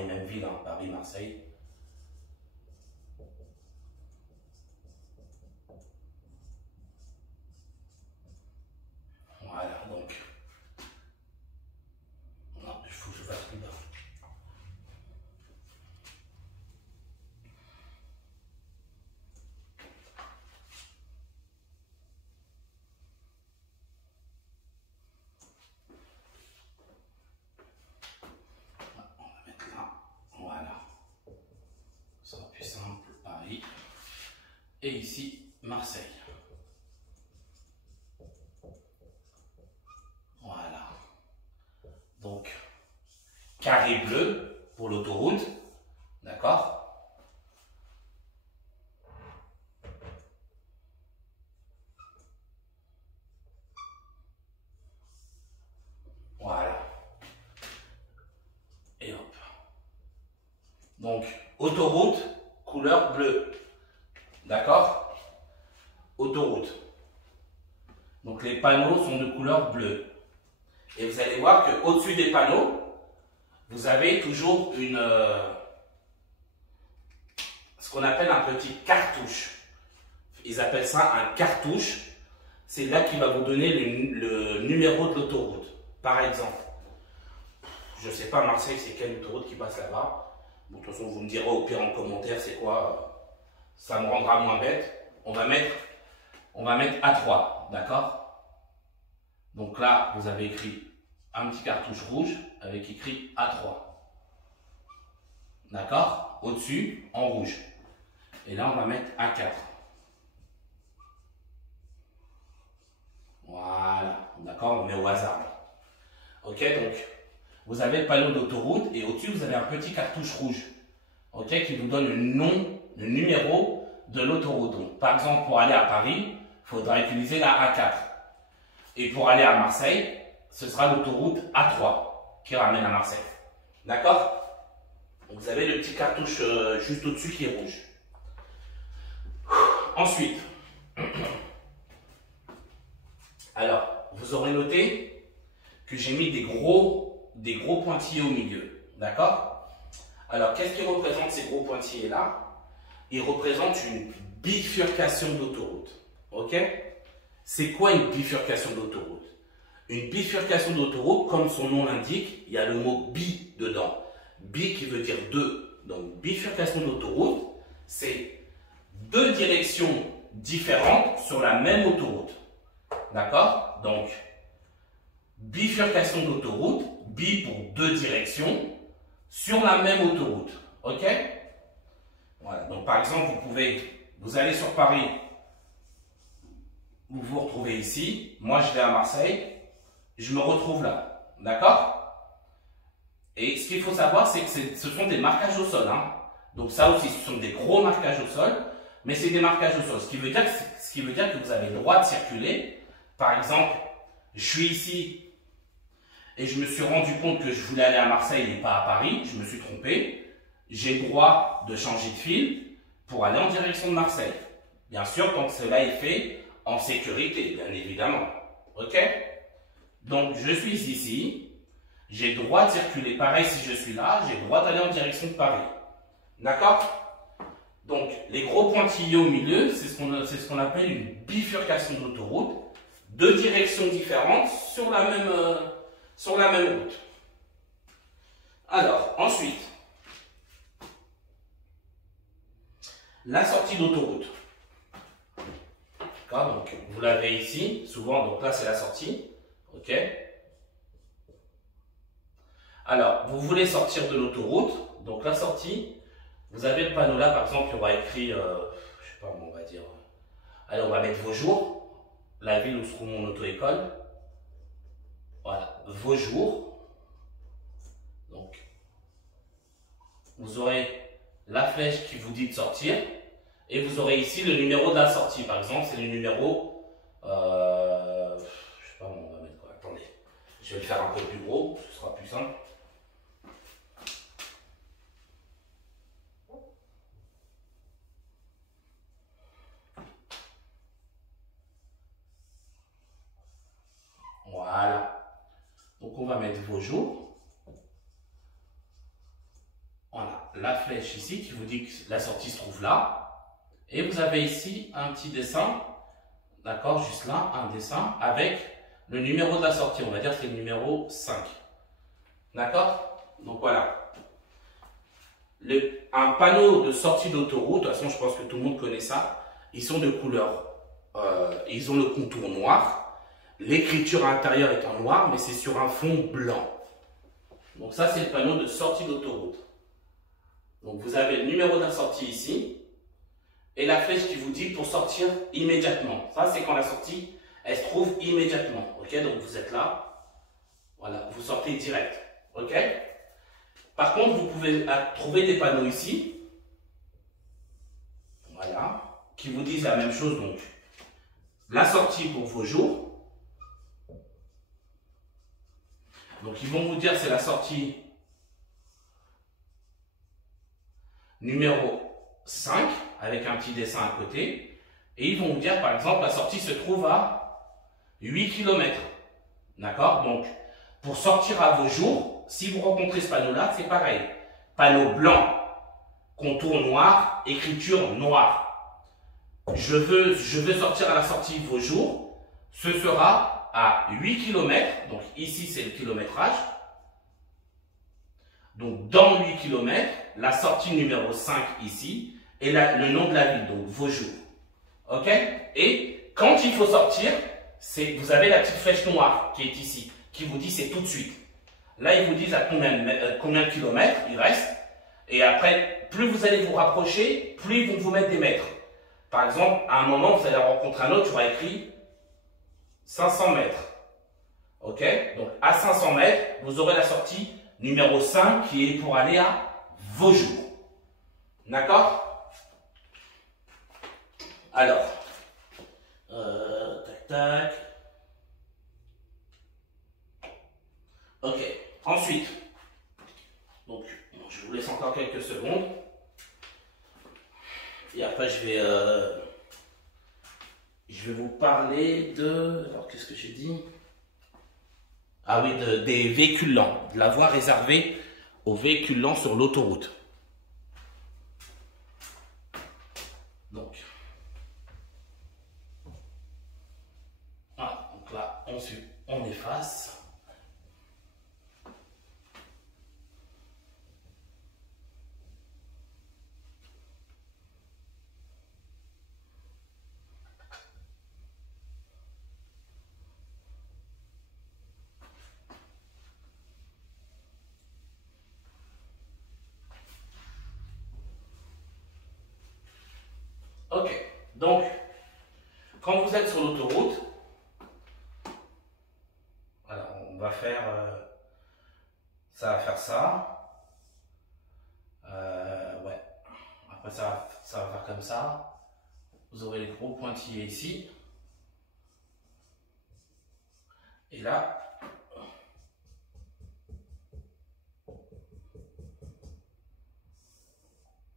les mêmes villes, hein, Paris, Marseille. Voilà, donc. Non, il faut que je fasse plus bas. On va mettre là. Voilà. Ça sera plus simple, Paris. Et ici, Marseille. Voilà. Donc, carré bleu pour l'autoroute. D'accord? Voilà. Et hop. Donc, autoroute, couleur bleue. D'accord? Autoroute. Donc, les panneaux sont de couleur bleue. Et vous allez voir qu'au-dessus des panneaux, vous avez toujours ce qu'on appelle un petit cartouche. Ils appellent ça un cartouche. C'est là qui va vous donner le numéro de l'autoroute. Par exemple, je ne sais pas, Marseille, c'est quelle autoroute qui passe là-bas. Bon, de toute façon, vous me direz au pire en commentaire c'est quoi. Ça me rendra moins bête. On va mettre A3, d'accord? Donc là, vous avez écrit un petit cartouche rouge avec écrit A3. D'accord? Au-dessus, en rouge. Et là, on va mettre A4. Voilà. D'accord? On met au hasard. Ok? Donc, vous avez le panneau d'autoroute et au-dessus, vous avez un petit cartouche rouge. Ok? Qui vous donne le nom, le numéro de l'autoroute. Donc, par exemple, pour aller à Paris, il faudra utiliser la A4. Et pour aller à Marseille, ce sera l'autoroute A3 qui ramène à Marseille. D'accord? Vous avez le petit cartouche juste au-dessus qui est rouge. Ensuite, alors, vous aurez noté que j'ai mis des gros pointillés au milieu. D'accord? Alors, qu'est-ce qui représente ces gros pointillés-là? Ils représentent une bifurcation d'autoroute. Ok? C'est quoi une bifurcation d'autoroute? Une bifurcation d'autoroute, comme son nom l'indique, il y a le mot bi dedans. Bi qui veut dire deux. Donc, bifurcation d'autoroute, c'est deux directions différentes sur la même autoroute. D'accord? Donc, bifurcation d'autoroute, bi pour deux directions sur la même autoroute. Ok? Voilà. Donc, par exemple, vous allez sur Paris, vous vous retrouvez ici. Moi, je vais à Marseille, je me retrouve là. D'accord? Et ce qu'il faut savoir, c'est que ce sont des marquages au sol. Hein. Donc, ça aussi, ce sont des gros marquages au sol, mais c'est des marquages au sol. Ce qui veut dire que vous avez le droit de circuler. Par exemple, je suis ici et je me suis rendu compte que je voulais aller à Marseille et pas à Paris. Je me suis trompé. J'ai le droit de changer de fil pour aller en direction de Marseille. Bien sûr, quand cela est fait en sécurité, bien évidemment. Ok? Donc, je suis ici. J'ai le droit de circuler. Pareil, si je suis là, j'ai le droit d'aller en direction de Paris. D'accord? Donc, les gros pointillés au milieu, c'est ce qu'on appelle une bifurcation d'autoroute. Deux directions différentes sur la même route. Alors, ensuite, la sortie d'autoroute. D'accord? Donc, vous l'avez ici, souvent, donc là, c'est la sortie. Ok? Alors, vous voulez sortir de l'autoroute, donc la sortie, vous avez le panneau là, par exemple, il y aura écrit, je sais pas, on va dire, allez, on va mettre Vaujours, la ville où se trouve mon auto-école. Voilà, Vaujours. Donc, vous aurez la flèche qui vous dit de sortir, et vous aurez ici le numéro de la sortie. Par exemple, c'est le numéro, je sais pas, on va mettre quoi, attendez, je vais le faire un peu plus gros, ce sera plus simple. Voilà. Donc, on va mettre Vaujours. la flèche ici qui vous dit que la sortie se trouve là. Et vous avez ici un petit dessin, d'accord, juste là, un dessin avec le numéro de la sortie. On va dire que c'est le numéro 5. D'accord? Donc voilà. Un panneau de sortie d'autoroute, de toute façon je pense que tout le monde connaît ça, ils sont de couleur, ils ont le contour noir, l'écriture à l'intérieur est en noir, mais c'est sur un fond blanc. Donc ça c'est le panneau de sortie d'autoroute. Donc vous avez le numéro de la sortie ici, et la flèche qui vous dit pour sortir immédiatement. Ça c'est quand la sortie, elle se trouve immédiatement. Ok, donc vous êtes là, voilà, vous sortez direct. Ok. Par contre, vous pouvez trouver des panneaux ici, voilà, qui vous disent la même chose, donc la sortie pour vos jours. Donc ils vont vous dire c'est la sortie numéro 5 avec un petit dessin à côté. Et ils vont vous dire par exemple la sortie se trouve à 8 km. D'accord? Donc pour sortir à vos jours, si vous rencontrez ce panneau-là, c'est pareil. Panneau blanc, contour noir, écriture noire. Je veux sortir à la sortie de vos jours. Ce sera à 8 km. Donc ici, c'est le kilométrage. Donc dans 8 km, la sortie numéro 5 ici, et le nom de la ville, donc vos jours. Ok? Et quand il faut sortir, vous avez la petite flèche noire qui est ici, qui vous dit c'est tout de suite. Là, ils vous disent à combien de kilomètres il reste. Et après, plus vous allez vous rapprocher, plus ils vont vous mettre des mètres. Par exemple, à un moment, vous allez rencontrer un autre, tu auras écrit 500 mètres. Ok? Donc, à 500 mètres, vous aurez la sortie numéro 5 qui est pour aller à vos jours. D'accord? Alors, tac, tac. Ok. Ensuite, donc, je vous laisse encore quelques secondes. Et après, je vais vous parler de... Alors, qu'est-ce que j'ai dit? Ah oui, des véhicules lents. De la voie réservée aux véhicules lents sur l'autoroute. Donc, voilà. Donc là, on efface. Ok, donc, quand vous êtes sur l'autoroute, voilà, on va faire, ça va faire ça, ouais, après ça va faire comme ça, vous aurez les gros pointillés ici, et là,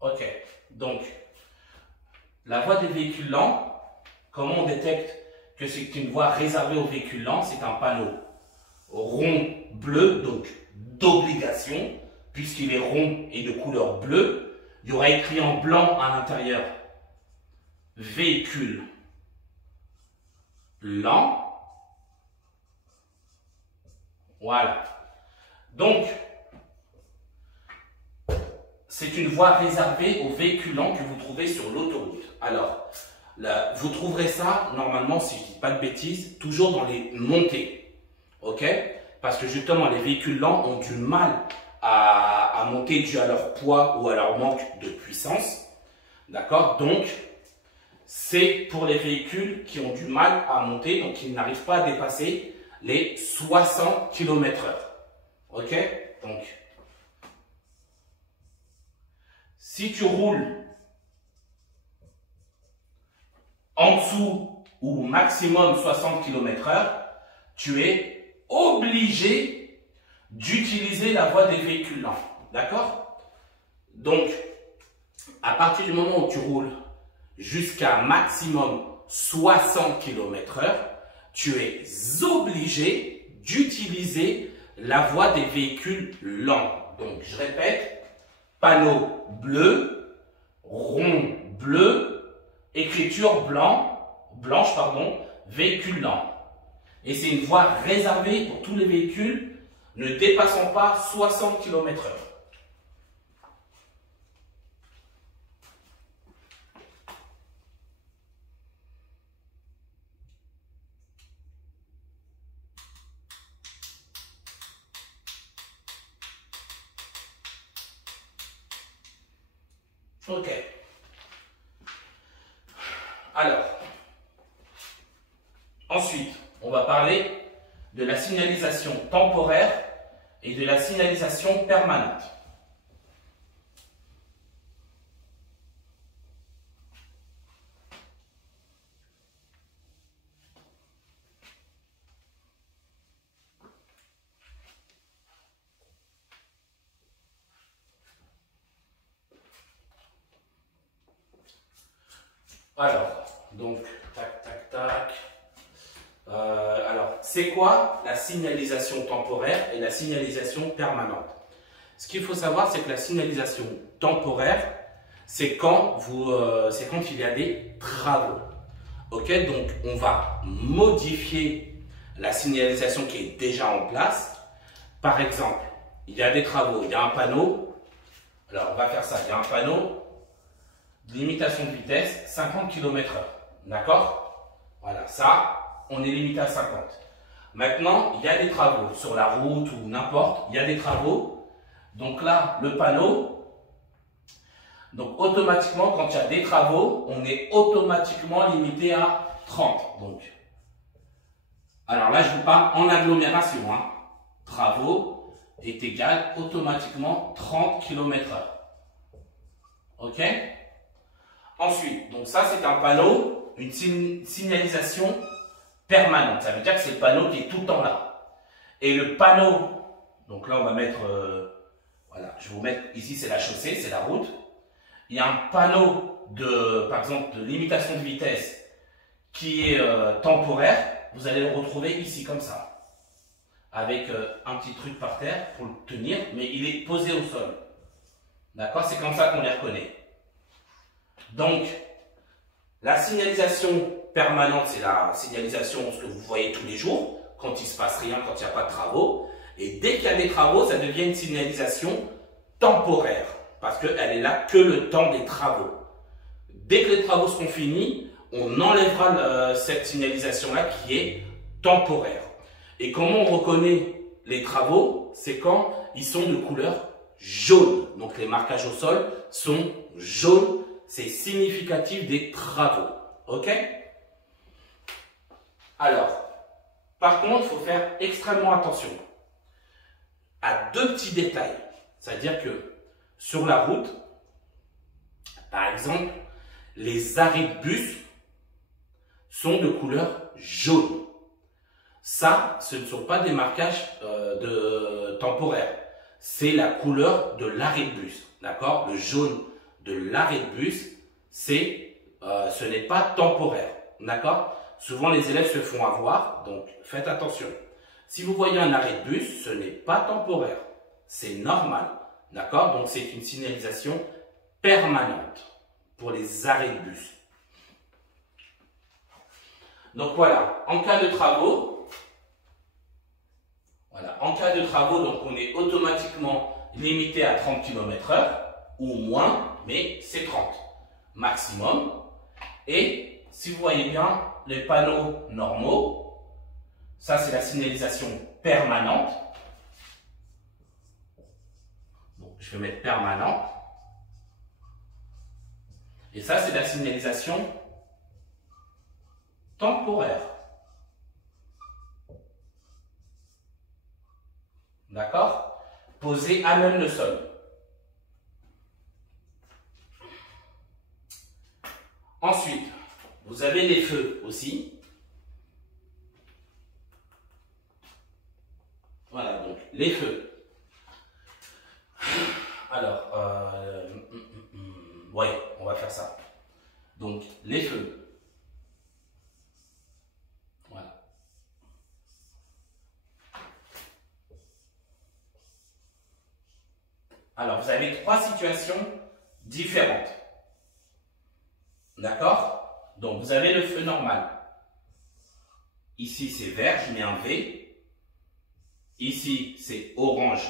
ok, donc, la voie des véhicules lents, comment on détecte que c'est une voie réservée aux véhicules lents? C'est un panneau rond bleu, donc d'obligation, puisqu'il est rond et de couleur bleue. Il y aura écrit en blanc à l'intérieur véhicule lent. Voilà. Donc, c'est une voie réservée aux véhicules lents que vous trouvez sur l'autoroute. Alors, là, vous trouverez ça, normalement, si je ne dis pas de bêtises, toujours dans les montées. Ok? Parce que justement, les véhicules lents ont du mal à monter dû à leur poids ou à leur manque de puissance. D'accord? Donc, c'est pour les véhicules qui ont du mal à monter, donc qui n'arrivent pas à dépasser les 60 km/h. Ok? Donc, si tu roules en dessous ou maximum 60 km/h, tu es obligé d'utiliser la voie des véhicules lents. D'accord? Donc, à partir du moment où tu roules jusqu'à maximum 60 km/h, tu es obligé d'utiliser la voie des véhicules lents. Donc, je répète, panneau bleu, rond bleu, écriture blanche, véhicule lent. Et c'est une voie réservée pour tous les véhicules ne dépassant pas 60 km/h. Ok. Alors, ensuite, on va parler de la signalisation temporaire et de la signalisation permanente. Alors, donc, tac, tac, tac. Alors, c'est quoi la signalisation temporaire et la signalisation permanente? Ce qu'il faut savoir, c'est que la signalisation temporaire, c'est quand il y a des travaux. Ok, donc on va modifier la signalisation qui est déjà en place. Par exemple, il y a des travaux, il y a un panneau. Alors, on va faire ça. Il y a un panneau. Limitation de vitesse, 50 km/h. D'accord? Voilà, ça, on est limité à 50. Maintenant, il y a des travaux sur la route ou n'importe, il y a des travaux. Donc là, le panneau, donc automatiquement, quand il y a des travaux, on est automatiquement limité à 30. Donc, alors là, je vous parle en agglomération. Hein. Travaux est égal automatiquement 30 km/h. Ok? Ensuite, donc ça c'est un panneau, une signalisation permanente. Ça veut dire que c'est le panneau qui est tout le temps là. Et le panneau, donc là on va mettre, voilà, je vais vous mettre, ici c'est la chaussée, c'est la route. Il y a un panneau de, par exemple, de limitation de vitesse qui est temporaire. Vous allez le retrouver ici comme ça. Avec un petit truc par terre pour le tenir, mais il est posé au sol. D'accord? C'est comme ça qu'on les reconnaît. Donc, la signalisation permanente, c'est la signalisation, ce que vous voyez tous les jours, quand il ne se passe rien, quand il n'y a pas de travaux. Et dès qu'il y a des travaux, ça devient une signalisation temporaire, parce qu'elle est là que le temps des travaux. Dès que les travaux seront finis, on enlèvera cette signalisation-là qui est temporaire. Et comment on reconnaît les travaux? C'est quand ils sont de couleur jaune. Donc les marquages au sol sont jaunes. C'est significatif des travaux. Ok? Alors, par contre, il faut faire extrêmement attention à deux petits détails. C'est-à-dire que sur la route, par exemple, les arrêts de bus sont de couleur jaune. Ça, ce ne sont pas des marquages temporaires. C'est la couleur de l'arrêt de bus. D'accord? Le jaune de l'arrêt de bus, ce n'est pas temporaire. D'accord? Souvent, les élèves se font avoir, donc faites attention. Si vous voyez un arrêt de bus, ce n'est pas temporaire. C'est normal. D'accord? Donc, c'est une signalisation permanente pour les arrêts de bus. Donc, voilà. En cas de travaux, donc on est automatiquement limité à 30 km/h ou moins, mais c'est 30 maximum. Et si vous voyez bien, les panneaux normaux, ça c'est la signalisation permanente. Donc je vais mettre permanent. Et ça c'est la signalisation temporaire. D'accord? Posée à même le sol. Ensuite, vous avez les feux aussi. Voilà, donc les feux. Alors, ouais, on va faire ça. Donc, les feux. Voilà. Alors, vous avez trois situations différentes. D'accord? Donc, vous avez le feu normal. Ici, c'est vert, je mets un V. Ici, c'est orange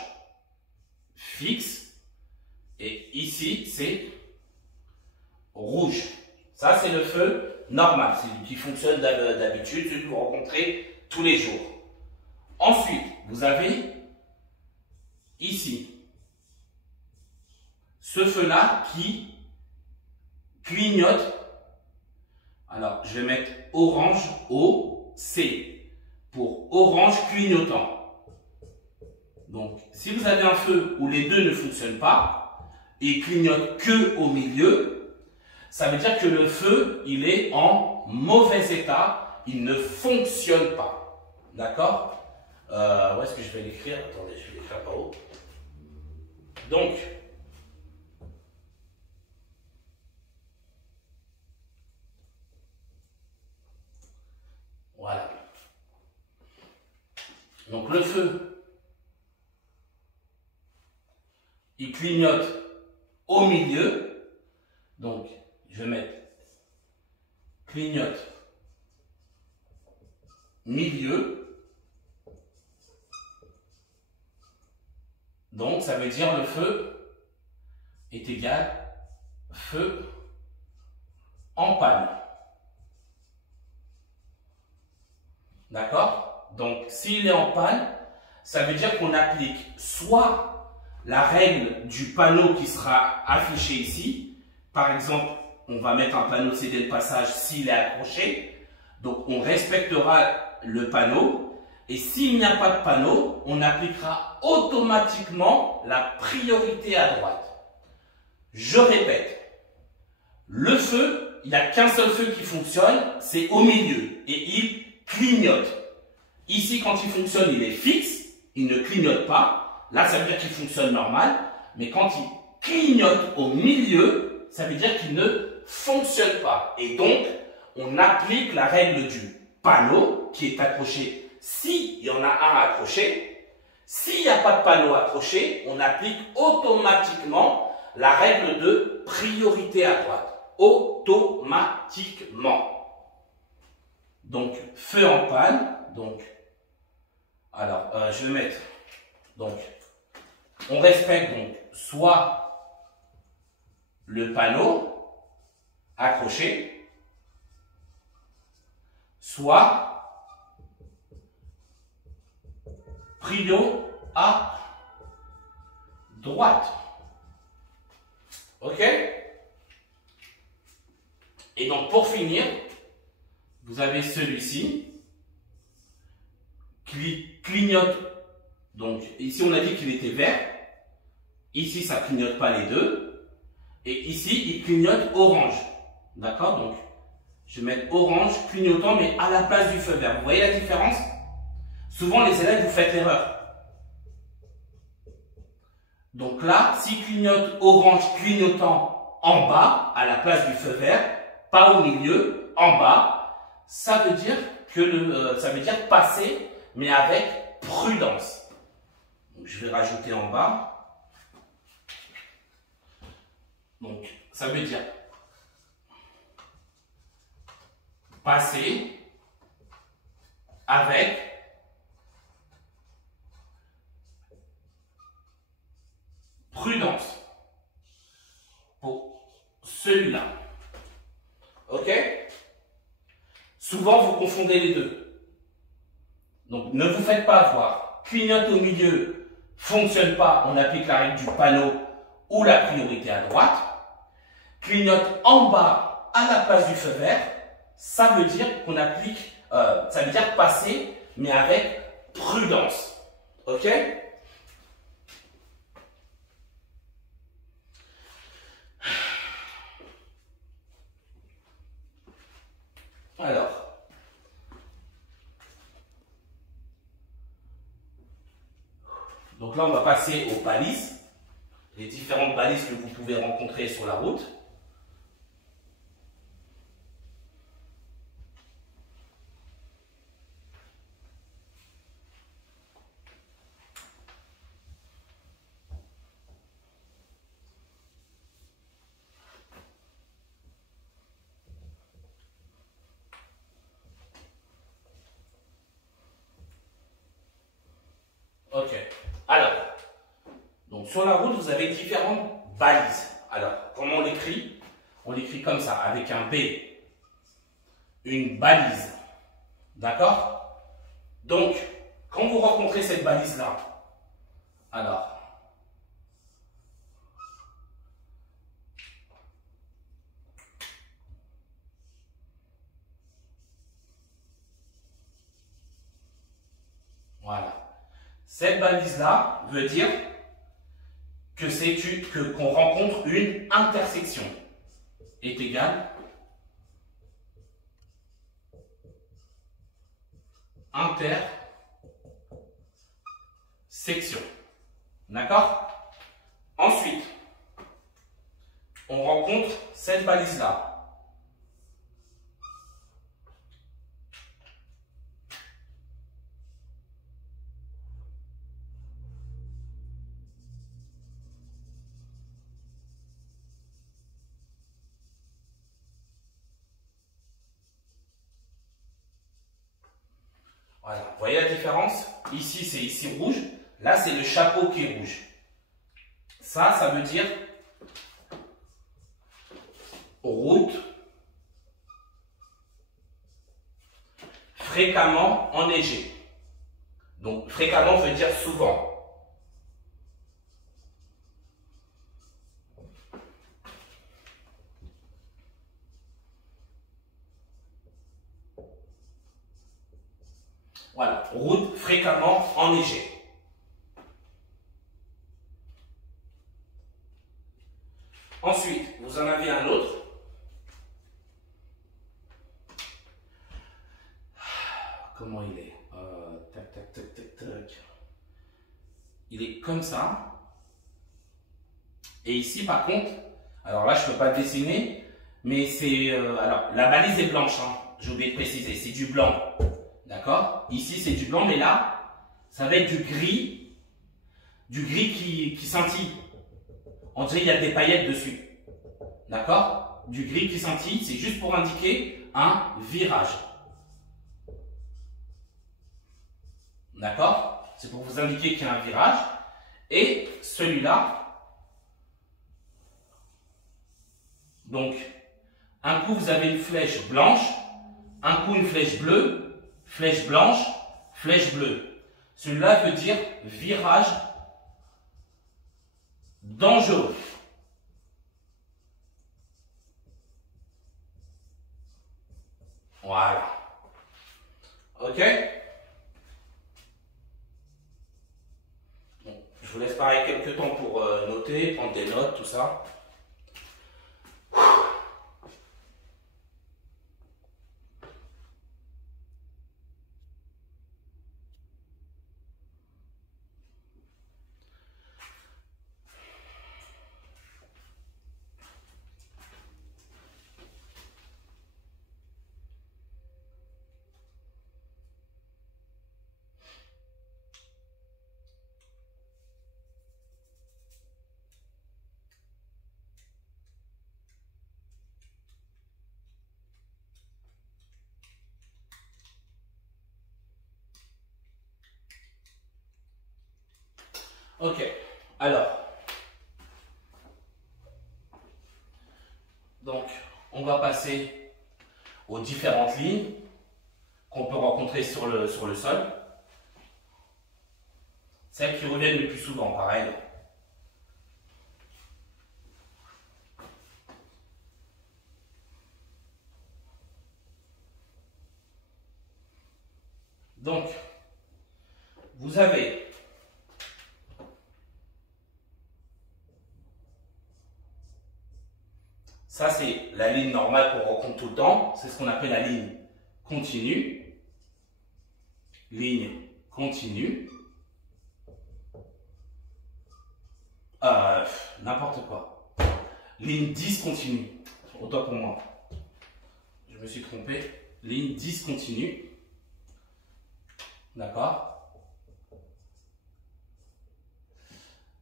fixe. Et ici, c'est rouge. Ça, c'est le feu normal, celui qui fonctionne d'habitude, celui que vous rencontrez tous les jours. Ensuite, vous avez ici ce feu-là qui clignote. Alors, je vais mettre orange OC pour orange clignotant. Donc, si vous avez un feu où les deux ne fonctionnent pas et clignotent que au milieu, ça veut dire que le feu, il est en mauvais état, il ne fonctionne pas. D'accord? Où est-ce que je vais l'écrire? Attendez, je vais l'écrire par haut. Donc, voilà. Donc le feu, il clignote au milieu. Donc, je vais mettre clignote milieu. Donc, ça veut dire le feu est égal feu en panne. D'accord? Donc, s'il est en panne, ça veut dire qu'on applique soit la règle du panneau qui sera affiché ici. Par exemple, on va mettre un panneau céder le passage s'il est accroché. Donc, on respectera le panneau. Et s'il n'y a pas de panneau, on appliquera automatiquement la priorité à droite. Je répète, le feu, il n'y a qu'un seul feu qui fonctionne, c'est au milieu. Et il clignote. Ici, quand il fonctionne, il est fixe, il ne clignote pas. Là, ça veut dire qu'il fonctionne normal. Mais quand il clignote au milieu, ça veut dire qu'il ne fonctionne pas. Et donc, on applique la règle du panneau qui est accroché. S'il y en a un accroché, s'il n'y a pas de panneau accroché, on applique automatiquement la règle de priorité à droite. Automatiquement. Donc, feu en panne. Donc, alors, je vais mettre. Donc, on respecte donc soit le panneau accroché, soit prio à droite. Ok? Et donc, pour finir, vous avez celui-ci qui clignote. Donc, ici, on a dit qu'il était vert. Ici, ça ne clignote pas les deux. Et ici, il clignote orange. D'accord? Donc, je vais mettre orange clignotant, mais à la place du feu vert. Vous voyez la différence? Souvent, les élèves, vous faites l'erreur. Donc là, s'il clignote orange clignotant en bas, à la place du feu vert, pas au milieu, en bas, ça veut dire que ça veut dire passer, mais avec prudence. Donc, je vais rajouter en bas. Donc, ça veut dire passer avec prudence pour celui-là. Ok? Souvent, vous confondez les deux. Donc, ne vous faites pas avoir. Clignote au milieu, fonctionne pas, on applique la règle du panneau ou la priorité à droite. Clignote en bas à la place du feu vert, ça veut dire qu'on applique, ça veut dire passer, mais avec prudence. Ok? Alors, donc là, on va passer aux balises, les différentes balises que vous pouvez rencontrer sur la route. sur la route, vous avez différentes balises. Alors, comment on l'écrit? On l'écrit comme ça, avec un B. Une balise. D'accord? Donc, quand vous rencontrez cette balise-là, alors, voilà. Cette balise-là veut dire que qu'on rencontre une intersection. Est égale intersection. D'accord? Ensuite, on rencontre cette balise-là. Voilà, vous voyez la différence? Ici, c'est ici rouge. Là, c'est le chapeau qui est rouge. Ça veut dire route fréquemment enneigée. Donc, fréquemment veut dire souvent. Voilà, route fréquemment enneigée. Ensuite, vous en avez un autre. Comment il est? Tac, tac, tac, tac, tac. Il est comme ça. Et ici, par contre, alors là, je ne peux pas le dessiner, mais c'est... alors, la balise est blanche, hein, j'ai oublié de préciser, c'est du blanc. D'accord? Ici, c'est du blanc, mais là, ça va être du gris qui scintille. On dirait qu'il y a des paillettes dessus. D'accord? Du gris qui scintille, c'est juste pour indiquer un virage. D'accord? C'est pour vous indiquer qu'il y a un virage. Et celui-là, donc, un coup vous avez une flèche blanche, un coup une flèche bleue, flèche blanche, flèche bleue. Celui-là veut dire virage dangereux. Voilà. Ok? Bon, je vous laisse pareil quelques temps pour noter, prendre des notes, tout ça. Ok, alors, donc, on va passer aux différentes lignes qu'on peut rencontrer sur le sol. Celles qui reviennent le plus souvent, pareil. Donc, vous avez ça, c'est la ligne normale qu'on rencontre tout le temps. C'est ce qu'on appelle la ligne continue. Ligne continue. N'importe quoi. Ligne discontinue. Autant pour moi. Je me suis trompé. Ligne discontinue. D'accord.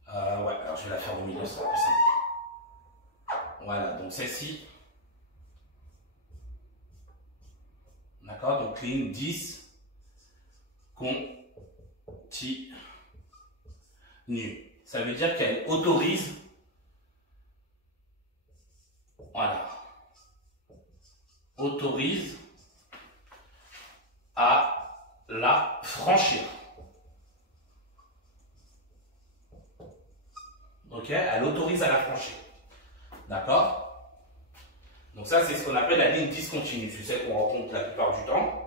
Ouais, alors je vais la faire au milieu, ça sera plus simple. Voilà, donc celle-ci. D'accord, donc ligne 10 continue. Ça veut dire qu'elle autorise, voilà, autorise à la franchir. Ok, elle autorise à la franchir. D'accord? Donc ça, c'est ce qu'on appelle la ligne discontinue. C'est celle qu'on rencontre la plupart du temps.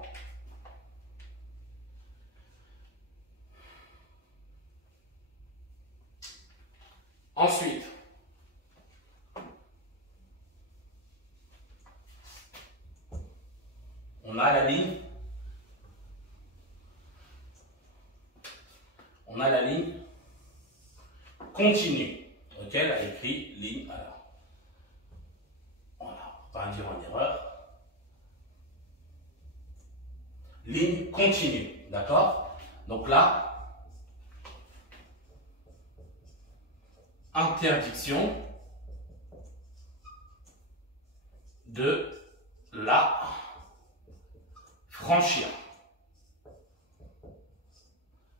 Ensuite, on a la ligne. On a la ligne continue. Ok, là écrit ligne. Alors, voilà, pour pas induire en erreur. Ligne continue. D'accord? Donc là, interdiction de la franchir.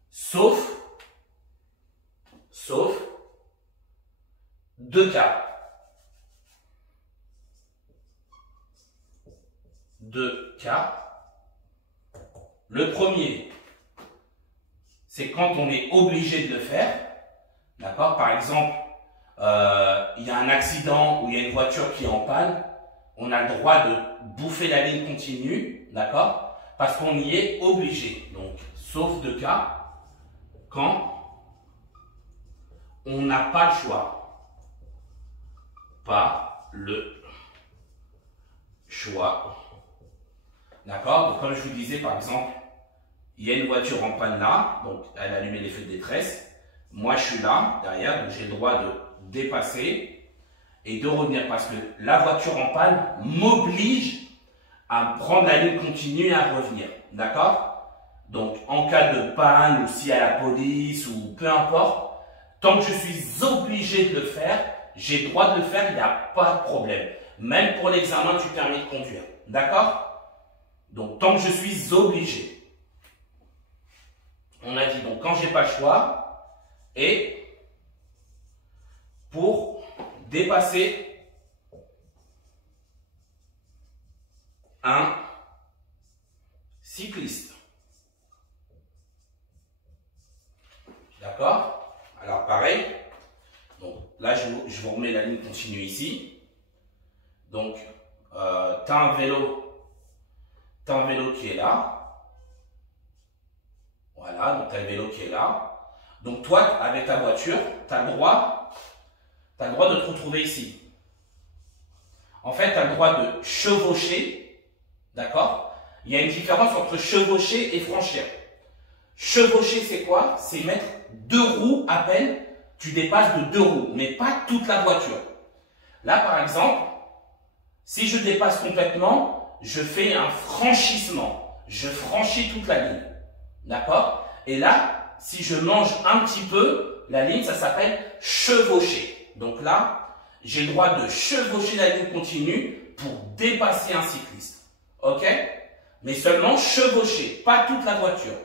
Sauf deux cas. Deux cas. Le premier, c'est quand on est obligé de le faire. D'accord? Par exemple, il y a un accident ou il y a une voiture qui est en panne. On a le droit de bouffer la ligne continue. D'accord? Parce qu'on y est obligé. Donc, sauf deux cas, quand on n'a pas le choix. Pas le choix. D'accord? Donc, comme je vous disais, par exemple, il y a une voiture en panne là, donc elle a allumé les feux de détresse. Moi, je suis là, derrière, donc j'ai le droit de dépasser et de revenir parce que la voiture en panne m'oblige à prendre la ligne continue et à revenir. D'accord? Donc, en cas de panne ou si à la police ou peu importe, tant que je suis obligé de le faire, j'ai le droit de le faire, il n'y a pas de problème. Même pour l'examen du permis de conduire. D'accord? Donc, tant que je suis obligé. On a dit, donc, quand j'ai pas le choix, et pour dépasser un cycliste. D'accord? Alors, pareil. Donc, là, je vous remets la ligne continue ici. Donc, tu as un vélo qui est là. Voilà, donc tu as le vélo qui est là. Donc, toi, avec ta voiture, tu as le droit de te retrouver ici. En fait, tu as le droit de chevaucher. D'accord? Il y a une différence entre chevaucher et franchir. Chevaucher, c'est quoi? C'est mettre deux roues à peine. Tu dépasses de deux roues, mais pas toute la voiture. Là, par exemple, si je dépasse complètement, je fais un franchissement. Je franchis toute la ligne. D'accord? Et là, si je mange un petit peu, la ligne, ça s'appelle chevaucher. Donc là, j'ai le droit de chevaucher la ligne continue pour dépasser un cycliste. Ok? Mais seulement chevaucher, pas toute la voiture.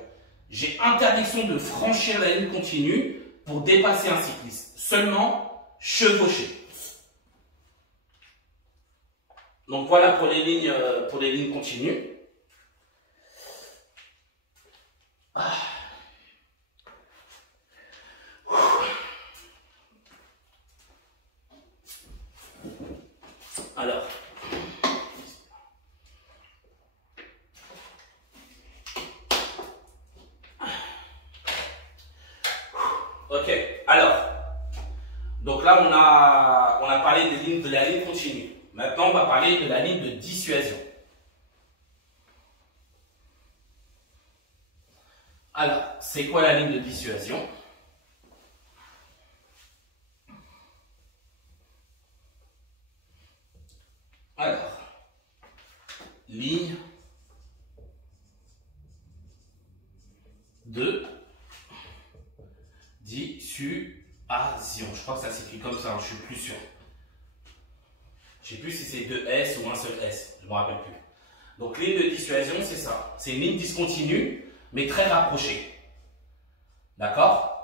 J'ai interdiction de franchir la ligne continue pour dépasser un cycliste. Seulement chevaucher. Donc voilà pour les lignes continues. Alors, ok, alors, donc là on a parlé de la ligne continue. Maintenant on va parler de la ligne de dissuasion. Alors, c'est quoi la ligne de dissuasion? Alors, ligne de dissuasion. Je crois que ça s'écrit comme ça, hein, je suis plus sûr. Je ne sais plus si c'est deux S ou un seul S, je ne me rappelle plus. Donc, ligne de dissuasion, c'est ça. C'est une ligne discontinue, mais très rapprochée. D'accord?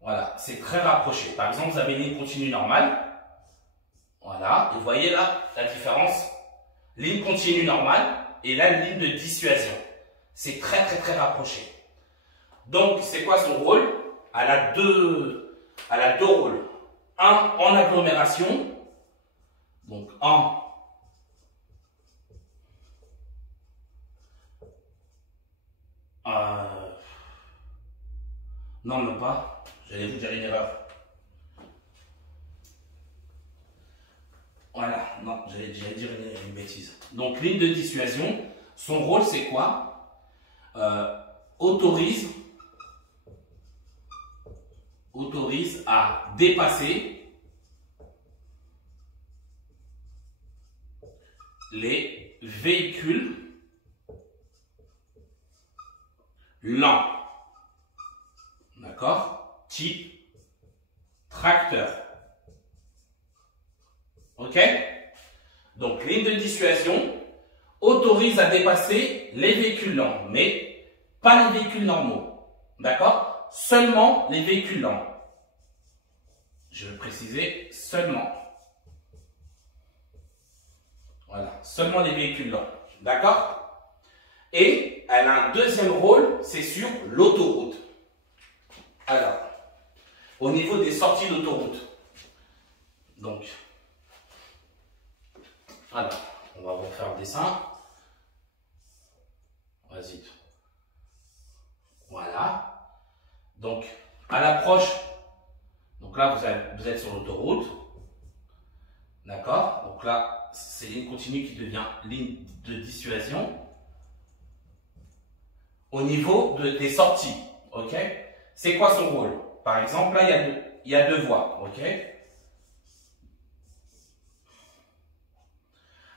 Voilà. c'est très rapproché. Par exemple, vous avez une ligne continue normale. Voilà, et vous voyez là la différence. Ligne continue normale et là, une ligne de dissuasion. C'est très rapproché. Donc, c'est quoi son rôle? Elle a deux rôles. Un en agglomération. Donc, non, même pas. J'allais vous dire une erreur. Voilà, non, j'allais dire une bêtise. Donc, ligne de dissuasion, son rôle, c'est quoi? Autorise à dépasser les véhicules lents. D'accord? Type tracteur. Ok? Donc, ligne de dissuasion autorise à dépasser les véhicules lents, mais pas les véhicules normaux. D'accord? Seulement les véhicules lents. Je vais préciser seulement. Voilà, seulement les véhicules lents. D'accord? Et elle a un deuxième rôle, c'est sur l'autoroute. Alors, au niveau des sorties d'autoroute. Donc, alors, on va refaire le dessin. Vas-y. Voilà. Donc, à l'approche, donc là, vous êtes sur l'autoroute. D'accord? Donc là, c'est ligne continue qui devient ligne de dissuasion. Au niveau des sorties, ok? C'est quoi son rôle? Par exemple, là, il y a deux voies, ok?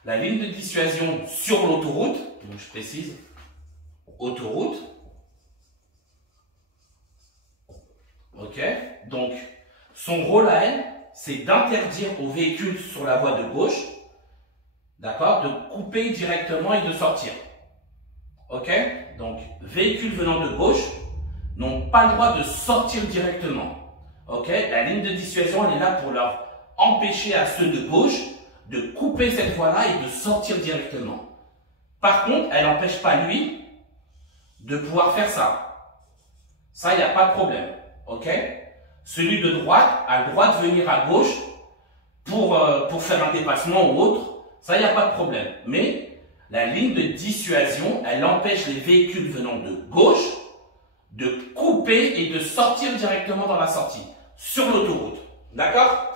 La ligne de dissuasion sur l'autoroute, donc je précise, autoroute, ok? Donc, son rôle à elle, c'est d'interdire aux véhicules sur la voie de gauche, d'accord, de couper directement et de sortir. Ok? Donc, véhicules venant de gauche n'ont pas le droit de sortir directement. Ok? La ligne de dissuasion, elle est là pour leur empêcher à ceux de gauche de couper cette voie-là et de sortir directement. Par contre, elle n'empêche pas lui de pouvoir faire ça. Ça, il n'y a pas de problème. Ok? Celui de droite a le droit de venir à gauche pour faire un dépassement ou autre. Ça, il n'y a pas de problème. Mais la ligne de dissuasion, elle empêche les véhicules venant de gauche de couper et de sortir directement dans la sortie, sur l'autoroute. D'accord?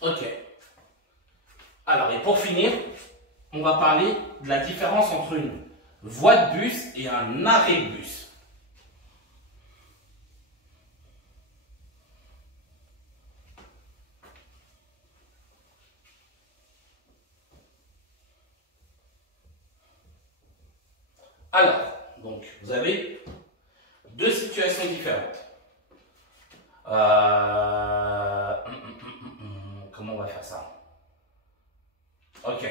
Ok. Alors, et pour finir, on va parler de la différence entre une voie de bus et un arrêt de bus. Alors, donc, vous avez deux situations différentes. Comment on va faire ça? Ok.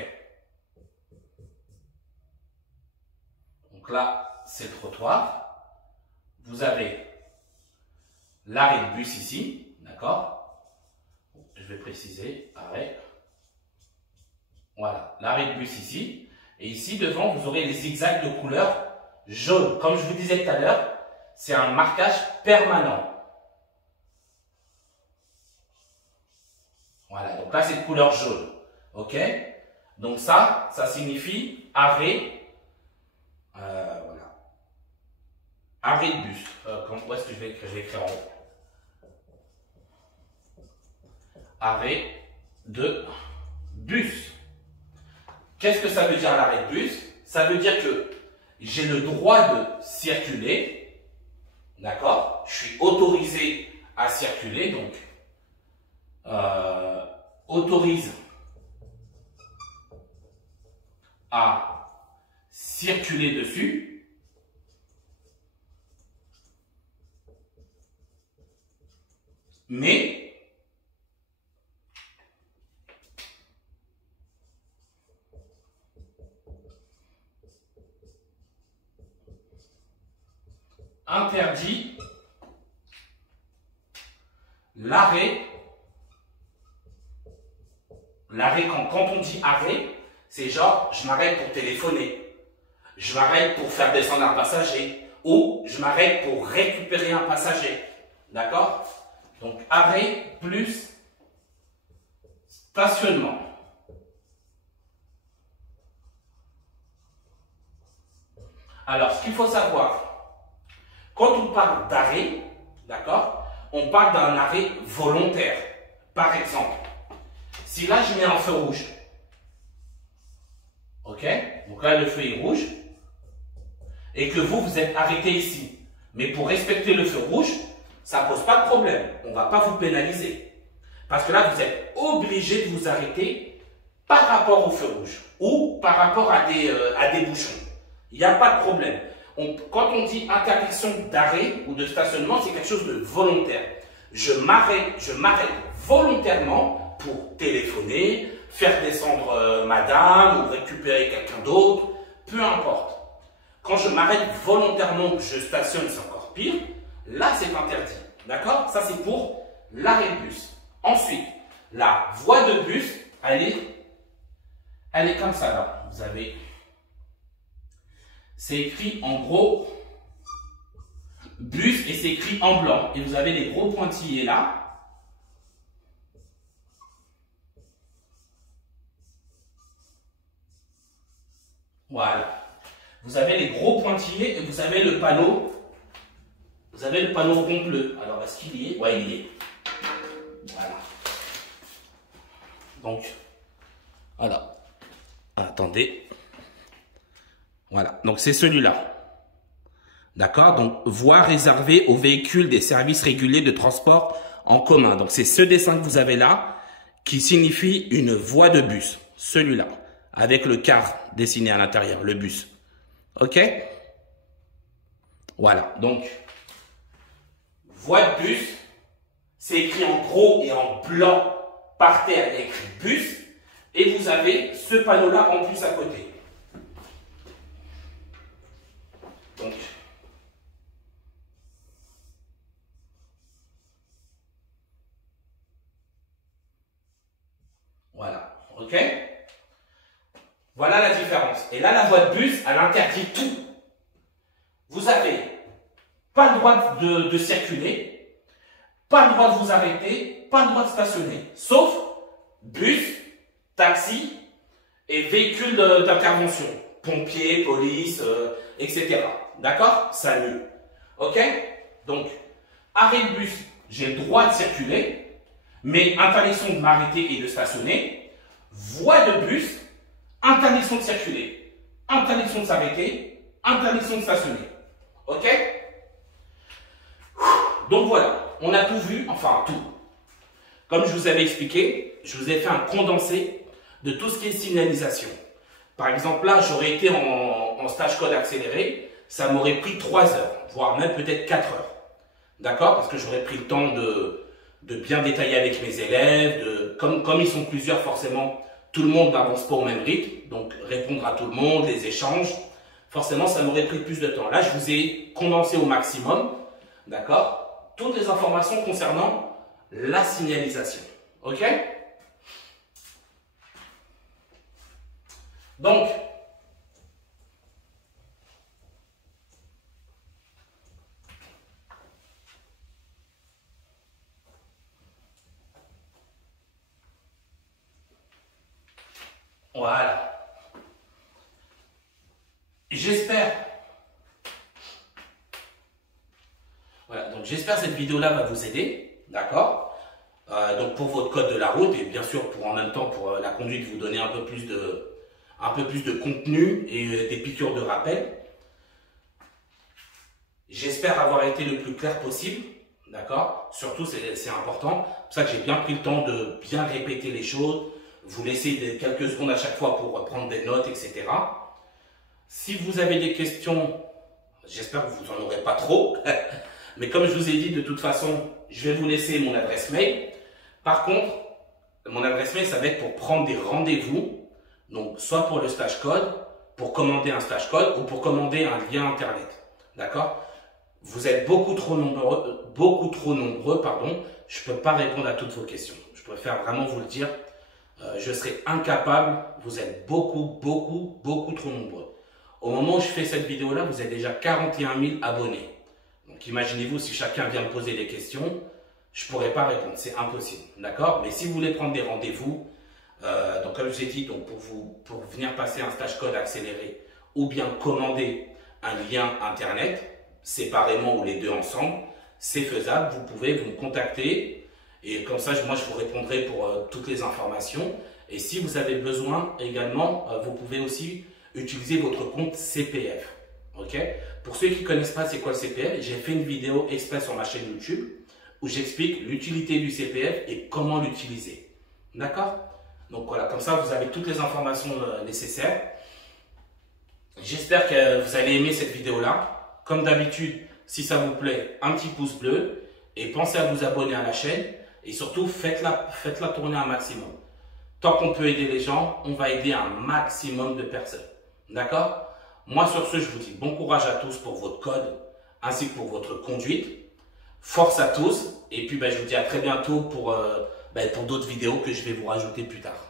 Donc là, c'est le trottoir. Vous avez l'arrêt de bus ici, d'accord? Je vais préciser, arrêt. Voilà, l'arrêt de bus ici. Et ici, devant, vous aurez les zigzags de couleur jaune. Comme je vous disais tout à l'heure, c'est un marquage permanent. Voilà, donc là, c'est de couleur jaune. Ok? Donc ça signifie arrêt. Voilà. Arrêt de bus. Où est-ce que je vais écrire? Je vais écrire en haut. Arrêt de bus. Qu'est-ce que ça veut dire l'arrêt de bus? Ça veut dire que j'ai le droit de circuler. D'accord? Je suis autorisé à circuler, donc autorise à circuler dessus. Mais l'arrêt, quand on dit arrêt, c'est genre, je m'arrête pour téléphoner, je m'arrête pour faire descendre un passager, ou je m'arrête pour récupérer un passager. D'accord? Donc, arrêt plus stationnement. Alors, ce qu'il faut savoir, quand on parle d'arrêt, d'accord, on parle d'un arrêt volontaire. Par exemple, si là, je mets un feu rouge, ok, donc là, le feu est rouge, et que vous êtes arrêté ici, mais pour respecter le feu rouge, ça ne pose pas de problème, on ne va pas vous pénaliser. Parce que là, vous êtes obligé de vous arrêter par rapport au feu rouge, ou par rapport à des bouchons. Il n'y a pas de problème. Quand on dit interdiction d'arrêt ou de stationnement, c'est quelque chose de volontaire. Je m'arrête volontairement pour téléphoner, faire descendre madame ou récupérer quelqu'un d'autre, peu importe. Quand je m'arrête volontairement, que je stationne, c'est encore pire. Là, c'est interdit. D'accord? Ça, c'est pour l'arrêt de bus. Ensuite, la voie de bus, elle est comme ça là. Vous avez... C'est écrit en gros bus et c'est écrit en blanc. Et vous avez les gros pointillés là. Voilà. Vous avez les gros pointillés et vous avez le panneau. Vous avez le panneau rond bleu. Alors, est-ce qu'il y est? Ouais, il y est. Voilà. Donc, voilà. Attendez. Voilà, donc c'est celui-là. D'accord? Donc, voie réservée aux véhicules des services réguliers de transport en commun. Donc, c'est ce dessin que vous avez là qui signifie une voie de bus. Celui-là, avec le car dessiné à l'intérieur, le bus. OK? Voilà, donc, voie de bus, c'est écrit en gros et en blanc par terre, il y a écrit bus. Et vous avez ce panneau-là en plus à côté. Donc, voilà, ok? Voilà la différence. Et là, la voie de bus, elle interdit tout. Vous n'avez pas le droit de circuler, pas le droit de vous arrêter, pas le droit de stationner, sauf bus, taxi et véhicules d'intervention, pompiers, police, etc. D'accord? SAMU. Ok? Donc, arrêt de bus, j'ai le droit de circuler, mais interdiction de m'arrêter et de stationner. Voie de bus, interdiction de circuler, interdiction de s'arrêter, interdiction de stationner. Ok? Donc voilà, on a tout vu, enfin tout. Comme je vous avais expliqué, je vous ai fait un condensé de tout ce qui est signalisation. Par exemple, là, j'aurais été en stage code accéléré, ça m'aurait pris 3 heures, voire même peut-être 4 heures. D'accord? Parce que j'aurais pris le temps de bien détailler avec mes élèves, comme ils sont plusieurs, forcément, tout le monde n'avance pas au même rythme, donc répondre à tout le monde, les échanges, forcément, ça m'aurait pris plus de temps. Là, je vous ai condensé au maximum, d'accord? Toutes les informations concernant la signalisation. Ok? Donc, voilà. J'espère. Voilà, donc j'espère que cette vidéo-là va vous aider, d'accord? Donc pour votre code de la route et bien sûr pour en même temps pour la conduite vous donner un peu plus de contenu et des piqûres de rappel. J'espère avoir été le plus clair possible, d'accord? Surtout c'est important, c'est pour ça que j'ai bien pris le temps de bien répéter les choses, vous laisser quelques secondes à chaque fois pour prendre des notes, etc. Si vous avez des questions, j'espère que vous n'en aurez pas trop, mais comme je vous ai dit, de toute façon, je vais vous laisser mon adresse mail. Par contre, mon adresse mail, ça va être pour prendre des rendez-vous, donc soit pour le stage code, pour commander un stage code ou pour commander un lien internet. D'accord? Vous êtes beaucoup trop nombreux, je ne peux pas répondre à toutes vos questions. Je préfère vraiment vous le dire. Je serai incapable. Vous êtes beaucoup trop nombreux. Au moment où je fais cette vidéo-là, vous êtes déjà 41 000 abonnés. Donc imaginez-vous si chacun vient me poser des questions, je ne pourrais pas répondre. C'est impossible. D'accord? Mais si vous voulez prendre des rendez-vous, donc comme je vous ai dit, donc pour venir passer un stage code accéléré ou bien commander un lien internet, séparément ou les deux ensemble, c'est faisable. Vous pouvez vous me contacter et comme ça, moi, je vous répondrai pour toutes les informations. Et si vous avez besoin également, vous pouvez aussi utiliser votre compte CPF. Ok? Pour ceux qui ne connaissent pas c'est quoi le CPF, j'ai fait une vidéo exprès sur ma chaîne YouTube où j'explique l'utilité du CPF et comment l'utiliser. D'accord? Donc voilà, comme ça, vous avez toutes les informations nécessaires. J'espère que vous allez aimer cette vidéo-là. Comme d'habitude, si ça vous plaît, un petit pouce bleu. Et pensez à vous abonner à la chaîne. Et surtout, faites-la tourner un maximum. Tant qu'on peut aider les gens, on va aider un maximum de personnes. D'accord? Moi, sur ce, je vous dis bon courage à tous pour votre code, ainsi que pour votre conduite. Force à tous. Et puis, je vous dis à très bientôt pour d'autres vidéos que je vais vous rajouter plus tard.